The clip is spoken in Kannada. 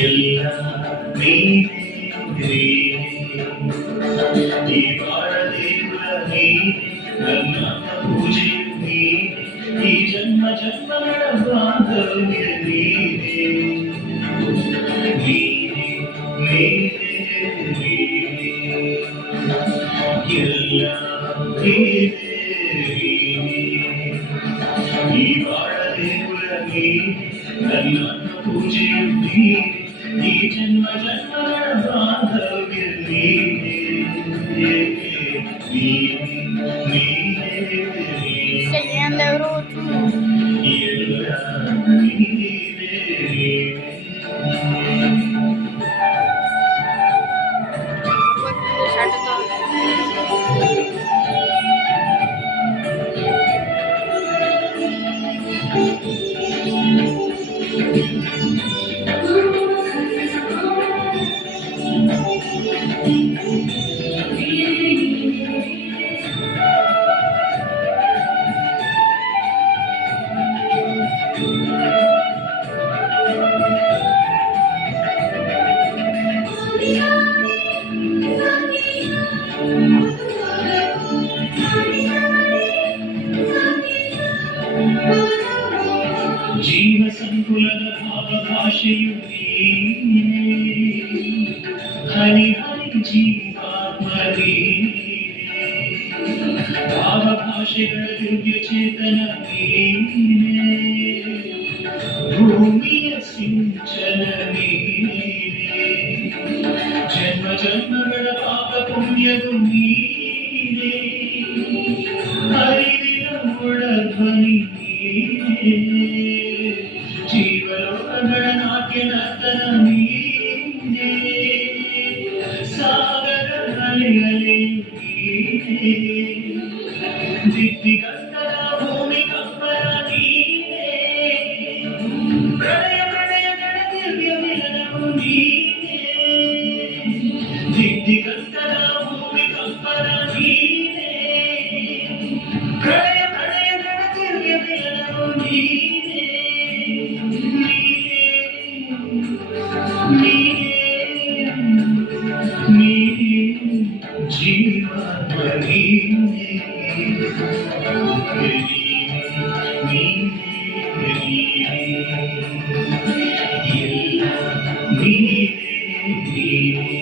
ಎಲ್ಲ ನೀನೇ ಈ ಬಾಳದೇವ ನೀ ನನ್ನ ಪೂಜೆಯು ನೀ ಈ ಜನ್ಮ ಜನ್ಮಗಳ ಬಾಂಧವ್ಯ ನೀನೇ ನೀನೇ ನೀನೇ ಎಲ್ಲ ನೀನೇ ಈ ಬಾಳದೇವ ನೀ ನನ್ನ ಪೂಜೆಯು ನೀ ಈ ಜನ್ಮ ಜನ್ಮಗಳ ಬಾಂಧವ್ಯ ನೀನೇ Siguiendo el grupo. ಜೀವ ಸಂಕುಲದ ಭಾವಭಾಷೆಯು ನೀನೇ ಹನಿ ಹನಿ ಜೀವಾತ್ಮ ನೀನೇ ಭಾವಭಾಷೆಗಳ ದಿವ್ಯ ಚೇತನ ನೀನೇ ಭೂಮಿಯ ಸಿಂಚನ ನೀನೇ ಜನ್ಮ ಜನ್ಮಗಳ ಪಾಪ ಪುಣ್ಯವು ನೀನೇ ಹರಿವಿನ ಒಳಧ್ವನಿ ನೀನೇ ಜೀವಲೋಕಗಳ ನಾಟ್ಯ ನರ್ತನ ನೀನೇ ಸಾಗರ ಅಲೆಯಲೆಯು ನೀನೇ ದಿಗ್ದಿಗಂಧದ ಭೂಮಿ ಕಂಪನ ನೀನೇ ಪ್ರಳಯ ಪ್ರಳಯಗಳ ದಿವ್ಯ ಮಿಲನವು ನೀನೇ ದಿಗ್ದಿಗಂಧದ ಭೂಮಿ ಕಂಪನ ನೀನೇ ಪ್ರಳಯ ಪ್ರಳಯಗಳ ದಿವ್ಯ ಮಿಲನವು ನೀನೇ ಜೀವಾತ್ಮ ನೀನೇ ಎಲ್ಲ ನೀನೇ